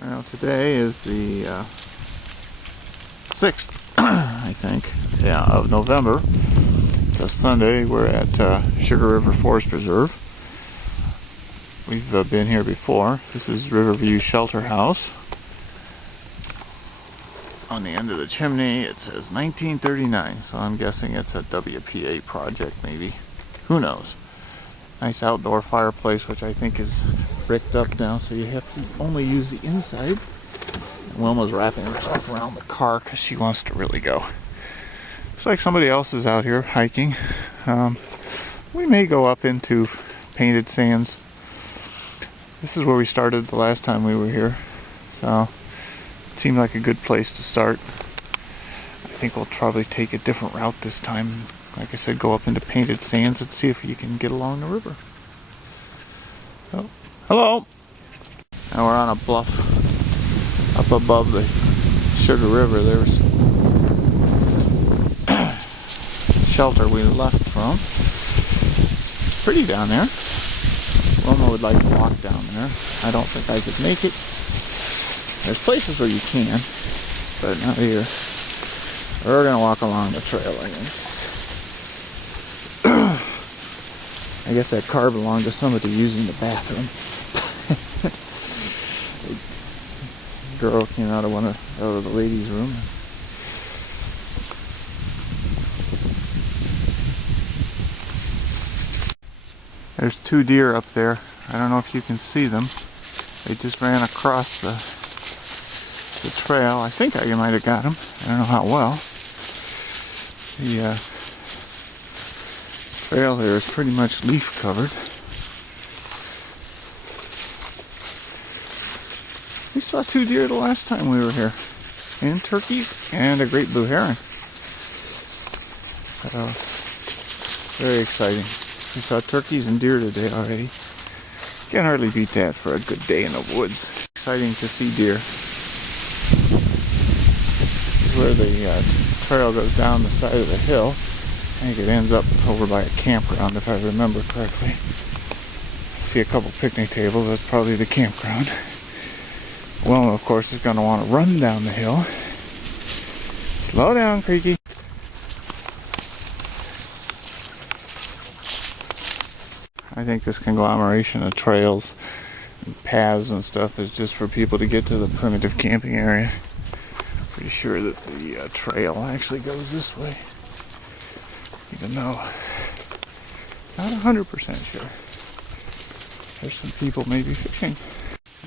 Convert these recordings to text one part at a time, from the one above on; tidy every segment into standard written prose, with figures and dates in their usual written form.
Well, today is the 6th, I think, yeah, of November. It's a Sunday. We're at Sugar River Forest Preserve. We've been here before. This is Riverview Shelter House. On the end of the chimney it says 1939, so I'm guessing it's a WPA project maybe. Who knows? Nice outdoor fireplace, which I think is bricked up now, so you have to only use the inside. And Wilma's wrapping herself around the car because she wants to really go. Looks like somebody else is out here hiking. We may go up into Painted Sands. This is where we started the last time we were here, so it seemed like a good place to start. I think we'll probably take a different route this time. Like I said, go up into Painted Sands and see if you can get along the river. Oh, hello! Now we're on a bluff up above the Sugar River. There's shelter we left from. Pretty down there. Wilma would like to walk down there. I don't think I could make it. There's places where you can, but not here. We're gonna walk along the trail, I guess. I guess that car belonged to somebody using the bathroom. The girl came out of the ladies' room. There's 2 deer up there. I don't know if you can see them. They just ran across the trail. I think I might have got them. I don't know how well. The trail here is pretty much leaf covered. We saw 2 deer the last time we were here, and turkeys and a great blue heron. So very exciting. We saw turkeys and deer today already. Can't hardly beat that for a good day in the woods. Exciting to see deer. Where the trail goes down the side of the hill. I think it ends up over by a campground, if I remember correctly. I see a couple picnic tables. That's probably the campground. Wilma, of course, is going to want to run down the hill. Slow down, Creaky. I think this conglomeration of trails and paths and stuff is just for people to get to the primitive camping area. Pretty sure that the trail actually goes this way. Even though, not 100% sure. There's some people maybe fishing.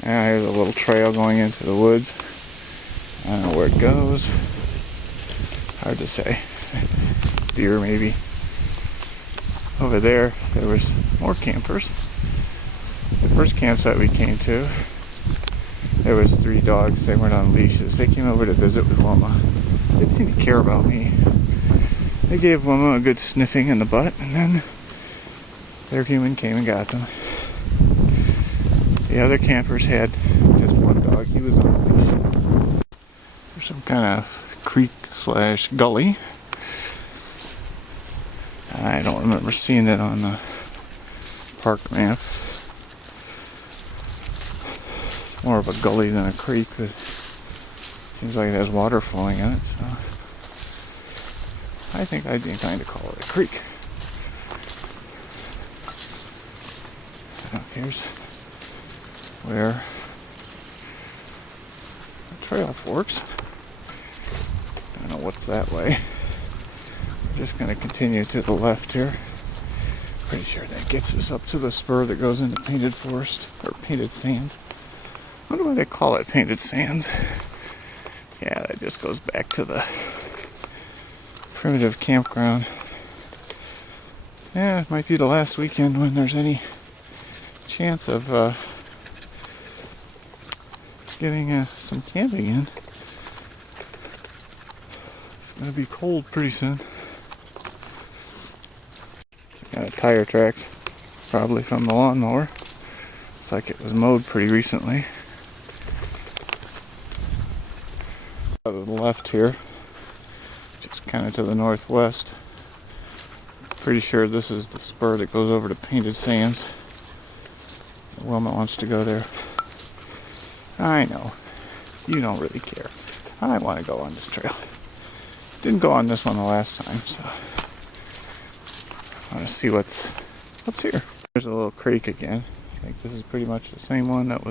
There's a little trail going into the woods. I don't know where it goes. Hard to say. Deer maybe. Over there was more campers. The first campsite we came to, there was 3 dogs. They weren't on leashes. They came over to visit with Wilma. They didn't seem to care about me. They gave Wilma a good sniffing in the butt, and then their human came and got them. The other campers had just 1 dog. He was on a leash. There's some kind of creek/gully. I don't remember seeing it on the park map. It's more of a gully than a creek, but it seems like it has water flowing in it, so I think I'd be inclined to call it a creek. Now here's where the trail forks. I don't know what's that way. We're just going to continue to the left here. Pretty sure that gets us up to the spur that goes into Painted Forest, or Painted Sands. I wonder why they call it Painted Sands. Yeah, that just goes back to the primitive campground. Yeah, it might be the last weekend when there's any chance of getting some camping in. It's going to be cold pretty soon. Tire tracks, probably from the lawnmower. Looks like it was mowed pretty recently. To the left here, just kind of to the northwest. Pretty sure this is the spur that goes over to Painted Sands. Wilma wants to go there. I know. You don't really care. I want to go on this trail. Didn't go on this one the last time, so I want to see what's here. There's a little creek again. I think this is pretty much the same one that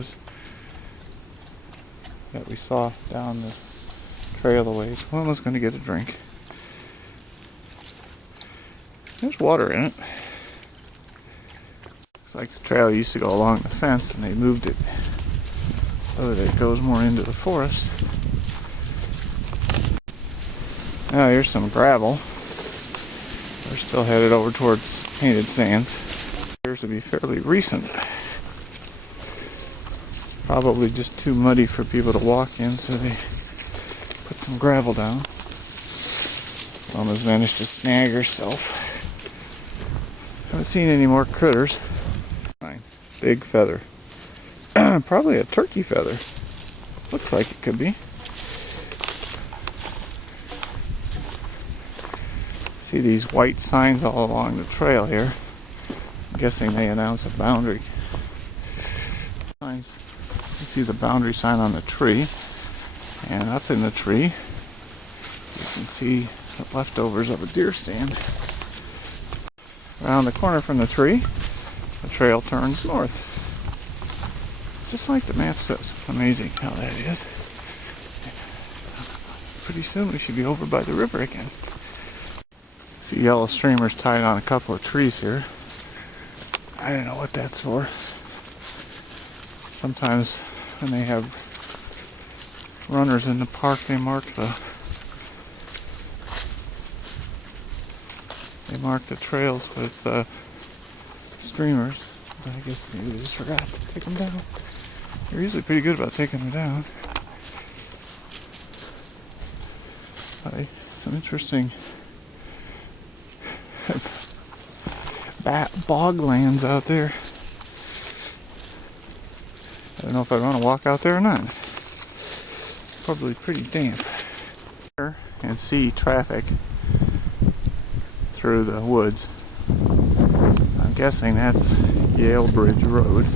we saw down the trail a ways. Well, I was going to get a drink. There's water in it. Looks like the trail used to go along the fence and they moved it so that it goes more into the forest. Now here's some gravel. We're still headed over towards Painted Sands. Appears to be fairly recent. Probably just too muddy for people to walk in, so they put some gravel down. Mama's managed to snag herself. Haven't seen any more critters. Big feather. Probably a turkey feather. Looks like it could be. See these white signs all along the trail here. I'm guessing they announce a boundary. Signs. You see the boundary sign on the tree. And up in the tree, you can see the leftovers of a deer stand. Around the corner from the tree, the trail turns north. Just like the map says. Amazing how that is. Pretty soon we should be over by the river again. See yellow streamers tied on a couple of trees here. I don't know what that's for. Sometimes when they have runners in the park, they mark the trails with streamers. But I guess maybe they just forgot to take them down. They're usually pretty good about taking them down. Some interesting boglands out there. I don't know if I'd want to walk out there or not. Probably pretty damp. And see traffic through the woods. I'm guessing that's Yale Bridge Road.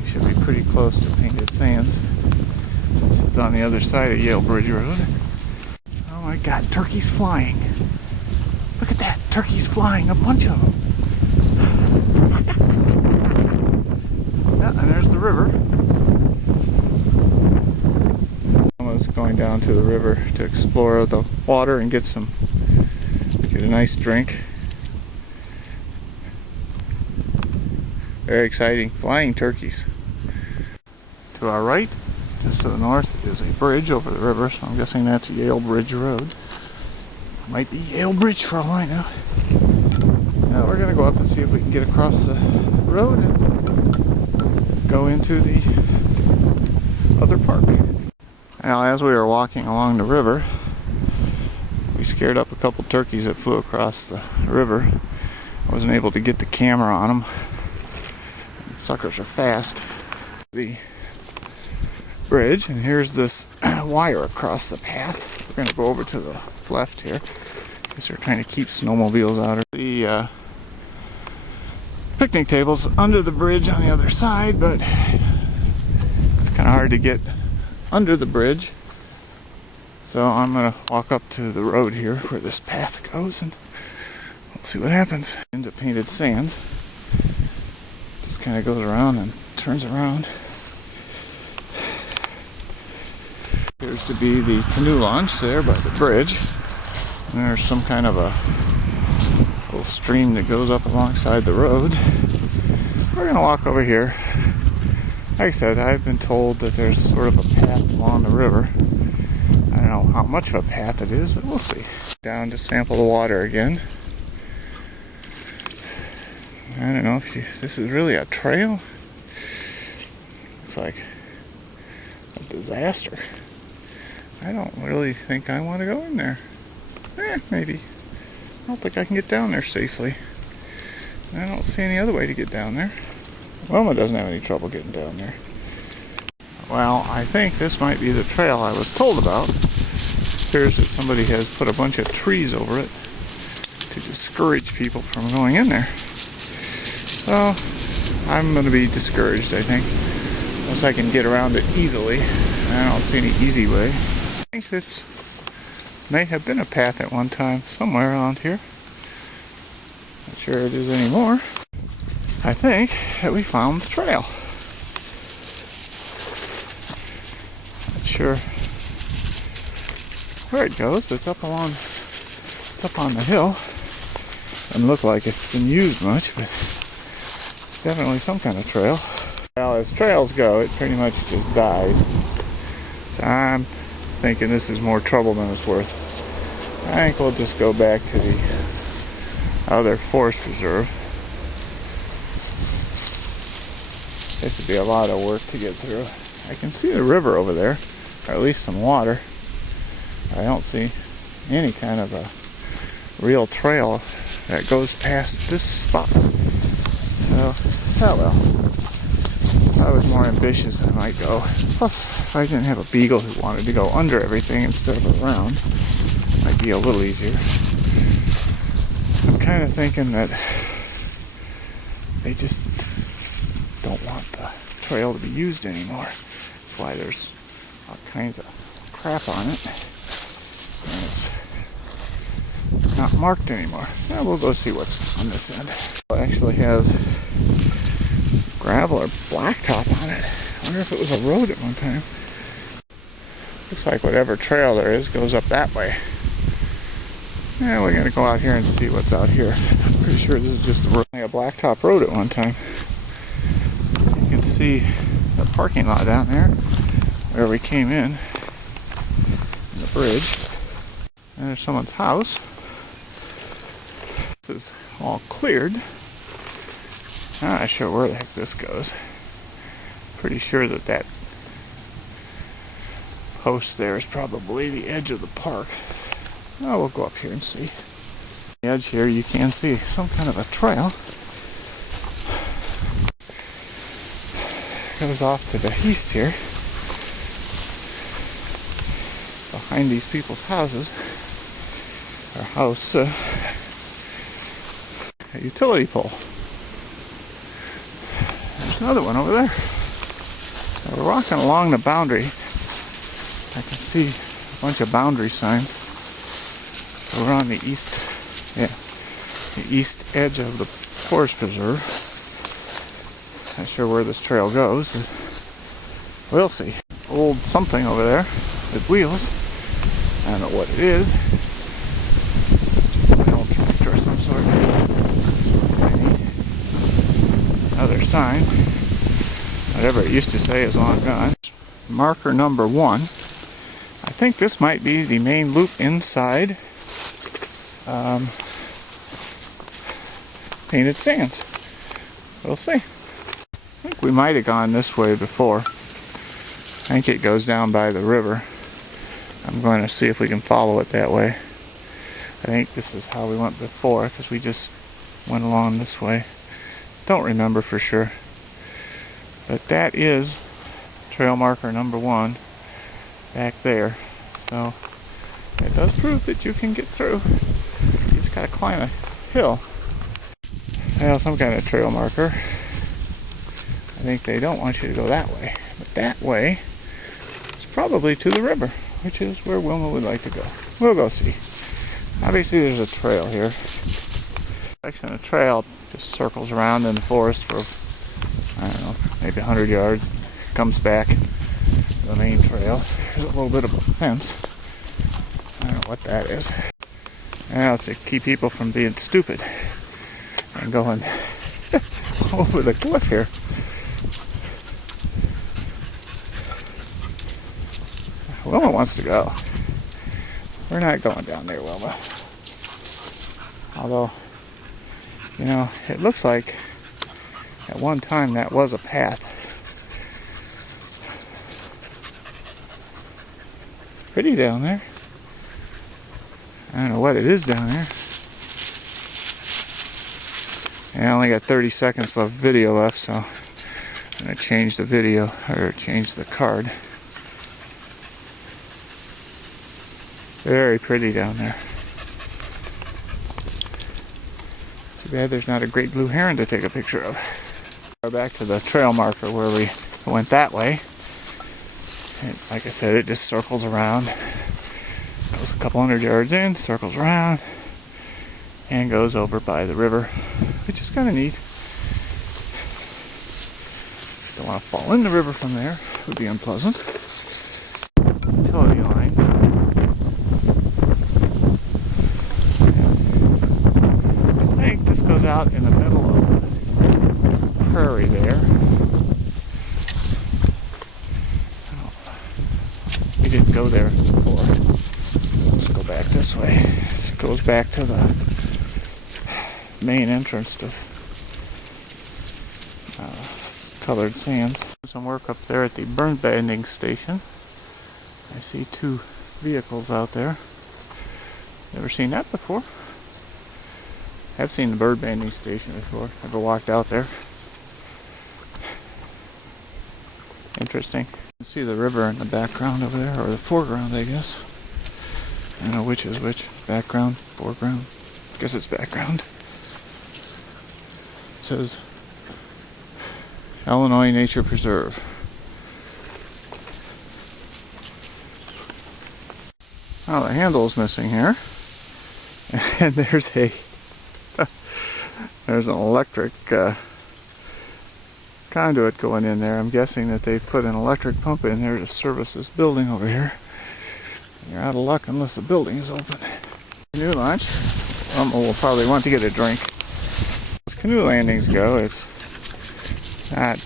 We should be pretty close to Painted Sands since it's on the other side of Yale Bridge Road. Oh my God, turkeys flying. Look at that, turkeys flying, a bunch of them. Yeah, and there's the river. Almost going down to the river to explore the water and get a nice drink. Very exciting, flying turkeys. To our right, just to the north, is a bridge over the river, so I'm guessing that's Yale Bridge Road. Might be Yale Bridge for all I know. Now we're going to go up and see if we can get across the road and go into the other park. Now as we were walking along the river, we scared up a couple turkeys that flew across the river. I wasn't able to get the camera on them. Suckers are fast. The bridge, and here's this wire across the path. We're going to go over to the left here. Guess they're trying to keep snowmobiles out. The picnic table's under the bridge on the other side, but it's kind of hard to get under the bridge. So I'm going to walk up to the road here where this path goes and we'll see what happens. Into Painted Sands. Just kind of goes around and turns around. Appears to be the canoe launch there by the bridge. And there's some kind of a little stream that goes up alongside the road. We're going to walk over here. Like I said, I've been told that there's sort of a path along the river. I don't know how much of a path it is, but we'll see. Down to sample the water again. I don't know if this is really a trail. Looks like a disaster. I don't really think I want to go in there. Maybe. I don't think I can get down there safely. I don't see any other way to get down there. Wilma doesn't have any trouble getting down there. Well, I think this might be the trail I was told about. It appears that somebody has put a bunch of trees over it to discourage people from going in there. So, I'm going to be discouraged, I think. Unless I can get around it easily. I don't see any easy way. I think this may have been a path at one time somewhere around here. Not sure it is anymore. I think that we found the trail. Not sure where it goes. It's up on the hill. Doesn't look like it's been used much, but it's definitely some kind of trail. Well, as trails go, it pretty much just dies. So I'm thinking this is more trouble than it's worth. I think we'll just go back to the other forest preserve. This would be a lot of work to get through. I can see the river over there, or at least some water. I don't see any kind of a real trail that goes past this spot. So, oh well. If I was more ambitious, I might go. Plus, if I didn't have a beagle who wanted to go under everything instead of around, it might be a little easier. I'm kind of thinking that they just don't want the trail to be used anymore. That's why there's all kinds of crap on it. And it's not marked anymore. Now we'll go see what's on this end. It actually has gravel or blacktop on it. I wonder if it was a road at one time. Looks like whatever trail there is goes up that way. Yeah, we're gonna go out here and see what's out here. I'm pretty sure this is just a blacktop road at one time. You can see the parking lot down there where we came in the bridge. And there's someone's house. This is all cleared. I'm not sure where the heck this goes. Pretty sure that post there is probably the edge of the park. Oh, we'll go up here and see. The edge here you can see some kind of a trail. Goes off to the east here. Behind these people's houses. Our house, a utility pole. There's another one over there. Now we're walking along the boundary. I can see a bunch of boundary signs. So we're on the east edge of the forest preserve. Not sure where this trail goes. We'll see. Old something over there with wheels. I don't know what it is. An old tractor of some sort. Another sign. Whatever it used to say is long gone. Marker number 1. I think this might be the main loop inside Painted Sands. We'll see. I think we might have gone this way before. I think it goes down by the river. I'm going to see if we can follow it that way. I think this is how we went before, because we just went along this way. Don't remember for sure. But that is trail marker number 1 back there. So it does prove that you can get through. You just gotta climb a hill. Well, some kind of trail marker. I think they don't want you to go that way. But that way is probably to the river, which is where Wilma would like to go. We'll go see. Obviously there's a trail here. Section of trail just circles around in the forest for, I don't know, maybe 100 yards. Comes back to the main trail. There's a little bit of a fence. I don't know what that is. Now it's to keep people from being stupid and going over the cliff here. Wilma wants to go. We're not going down there, Wilma. Although, you know, it looks like at one time that was a path. It's pretty down there. I don't know what it is down there. And I only got 30 seconds of video left, so I'm going to change the video, or change the card. Very pretty down there. Too bad there's not a great blue heron to take a picture of. We're back to the trail marker where we went that way. And like I said, it just circles around. Goes a couple hundred yards in, circles around, and goes over by the river, which is kind of neat. Don't want to fall in the river from there. It would be unpleasant. Utility line. I think this goes out in the middle of the prairie there. We didn't go there before. Let's go back this way. This goes back to the main entrance to Colored Sands. Some work up there at the bird banding station. I see two vehicles out there. Never seen that before. Have seen the bird banding station before. Never walked out there. Interesting. You can see the river in the background over there, or the foreground, I guess. I don't know which is which. Background, foreground. I guess it's background. It says Illinois Nature Preserve. Oh, the handle's missing here. And there's an electric conduit going in there. I'm guessing that they've put an electric pump in there to service this building over here. You're out of luck unless the building is open. Canoe launch. We'll probably want to get a drink. As canoe landings go, it's not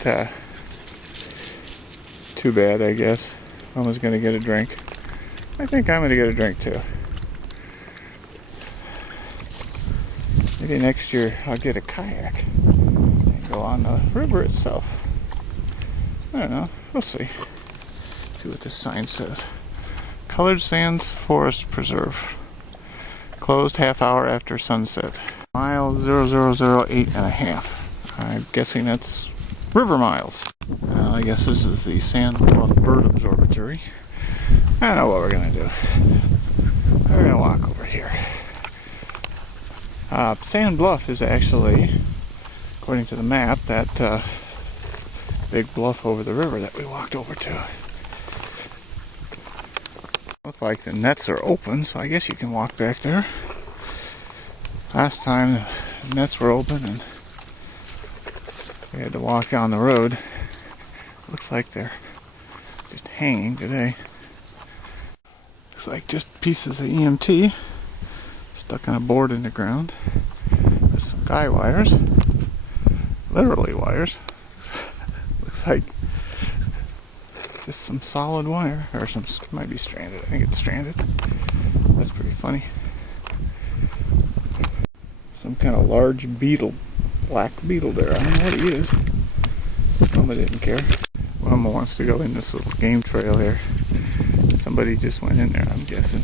too bad, I guess. Mama's going to get a drink. I think I'm going to get a drink too. Maybe next year I'll get a kayak and go on the river itself. I don't know. We'll see. See what this sign says. Colored Sands Forest Preserve. Closed half hour after sunset. Mile 0008.5. I'm guessing that's river miles. I guess this is the Sand Bluff Bird Observatory. I don't know what we're going to do. We're going to walk over here. Sand Bluff is actually, according to the map, that big bluff over the river that we walked over to. Looks like the nets are open, so I guess you can walk back there. Last time the nets were open and we had to walk down the road. Looks like they're just hanging today. Looks like just pieces of EMT stuck on a board in the ground with some guy wires, literally wires. Looks like just some solid wire, or some might be stranded. I think it's stranded. That's pretty funny. Some kind of large beetle, black beetle there. I don't know what he is. Mama didn't care. Mama wants to go in this little game trail here. Somebody just went in there, I'm guessing.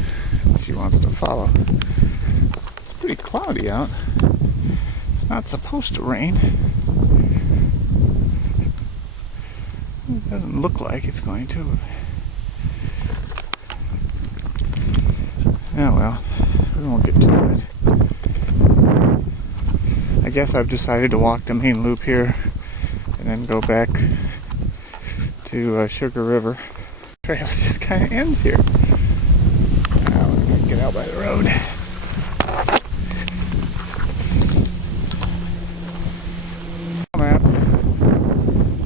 She wants to follow. Pretty cloudy out. It's not supposed to rain. It doesn't look like it's going to. Yeah, well, we won't get to it. I guess I've decided to walk the main loop here and then go back to Sugar River. The trail just kind of ends here. Now we're going to get out by the road. Map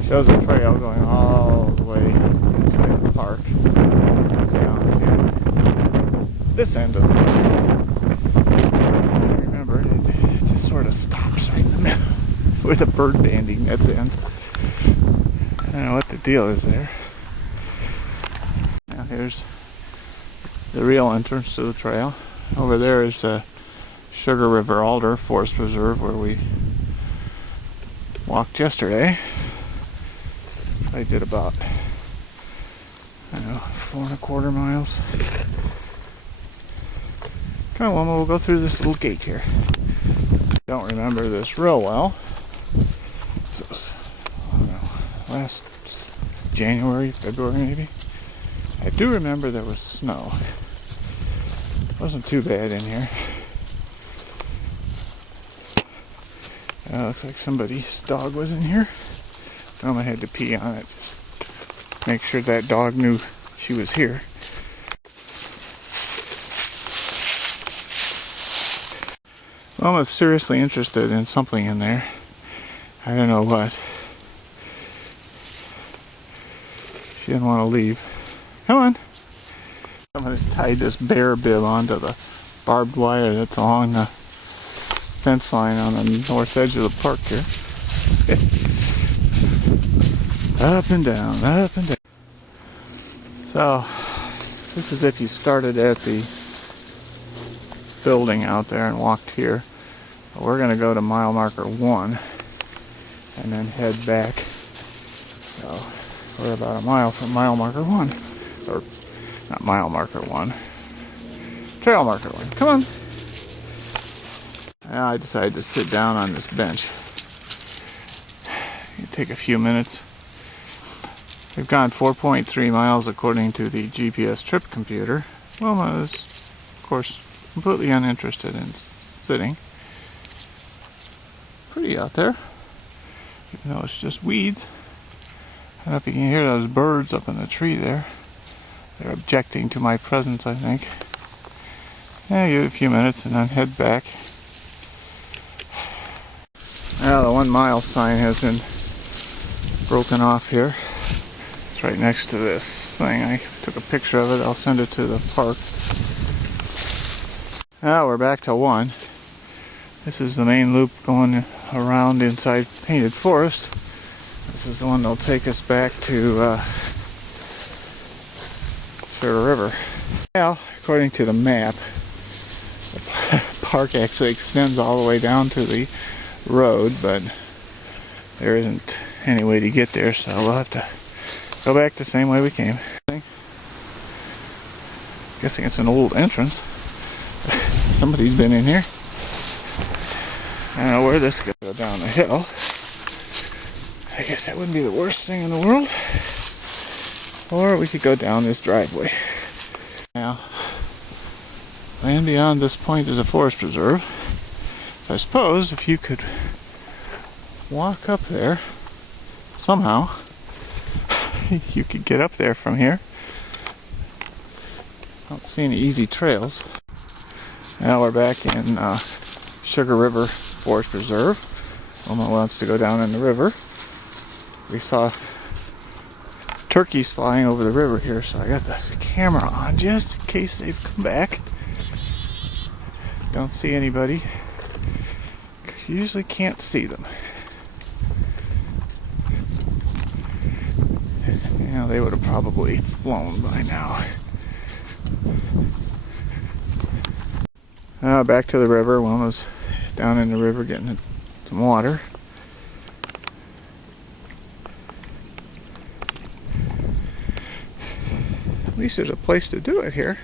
shows a trail going all the way inside the park down to this end of the park. I remember it just sort of stops right in the middle where the bird banding nets end. I don't know what the deal is there. Now here's the real entrance to the trail. Over there is Sugar River Alder Forest Preserve where we walked yesterday. I did about, I don't know, 4.25 miles. Come on, Mama, we'll go through this little gate here. Don't remember this real well. This was, I don't know, last January, February maybe. I do remember there was snow. It wasn't too bad in here. Looks like somebody's dog was in here. I had to pee on it. Make sure that dog knew she was here. Mom was seriously interested in something in there. I don't know what. She didn't want to leave. Come on. Someone has tied this bear bib onto the barbed wire that's along the fence line on the north edge of the park here. Up and down, up and down. So, this is if you started at the building out there and walked here. We're going to go to mile marker 1 and then head back. So, we're about a mile from mile marker 1. Or, not mile marker 1. Trail marker 1. Come on. Now I decided to sit down on this bench. Take a few minutes. We've gone 4.3 miles according to the GPS trip computer. Wilma is, of course, completely uninterested in sitting. Pretty out there, even though it's just weeds. I don't know if you can hear those birds up in the tree there. They're objecting to my presence, I think. Yeah, give it a few minutes and then head back. Now the 1 mile sign has been broken off here. It's right next to this thing. I took a picture of it. I'll send it to the park. Now we're back to 1. This is the main loop going around inside Painted Forest. This is the one that'll take us back to Sugar River. Now, according to the map, the park actually extends all the way down to the road, but there isn't any way to get there, so we'll have to go back the same way we came. Guessing it's an old entrance. Somebody's been in here. I don't know where this could go down the hill. I guess that wouldn't be the worst thing in the world. Or we could go down this driveway. Now, land beyond this point is a forest preserve. I suppose if you could walk up there somehow, you could get up there from here. I don't see any easy trails. Now we're back in Sugar River Forest Preserve. Wilma wants to go down in the river. We saw turkeys flying over the river here, so I got the camera on just in case they've come back. Don't see anybody. You usually can't see them. Yeah, they would have probably flown by now. Back to the river. Wilma's down in the river getting some water. At least there's a place to do it here.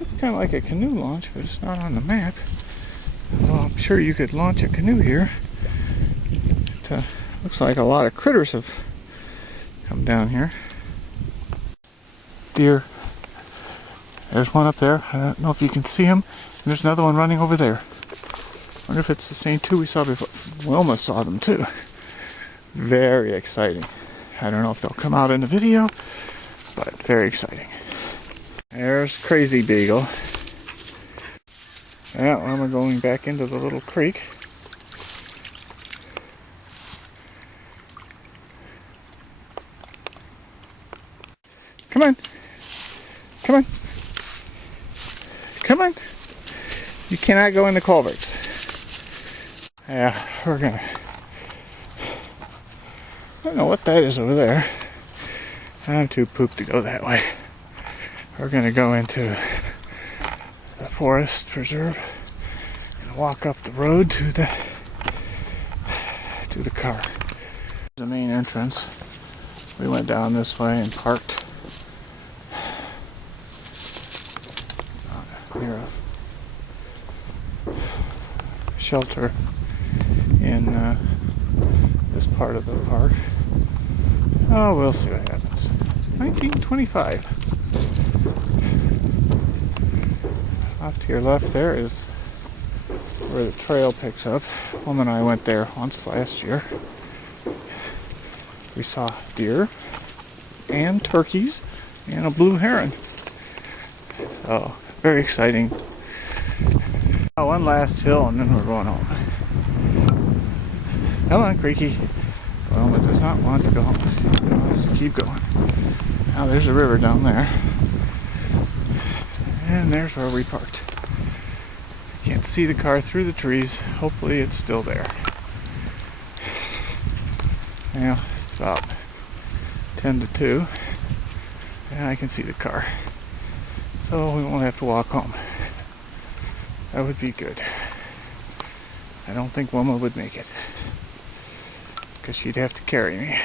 It's kind of like a canoe launch, but it's not on the map. Well, I'm sure you could launch a canoe here. It looks like a lot of critters have come down here. Deer. There's one up there. I don't know if you can see him. And there's another one running over there. I wonder if it's the same two we saw before. Wilma saw them too. Very exciting. I don't know if they'll come out in the video, but very exciting. There's Crazy Beagle. Yeah, well, we're going back into the little creek. Come on. Come on. Come on. You cannot go in the culverts. Yeah, we're gonna... I don't know what that is over there. I'm too pooped to go that way. We're gonna go into the forest preserve and walk up the road to the car. The main entrance. We went down this way and parked near a shelter in this part of the park. Oh, we'll see what happens. 1925. Off to your left there is where the trail picks up. Woman and I went there once last year. We saw deer and turkeys and a blue heron. So, very exciting. One last hill and then we're going home. Come on, Creaky. Well, it does not want to go home. It wants to keep going. Now there's a river down there. And there's where we parked. Can't see the car through the trees. Hopefully it's still there. Now, it's about 10 to 2. And I can see the car. So we won't have to walk home. That would be good. I don't think Wilma would make it, because she'd have to carry me.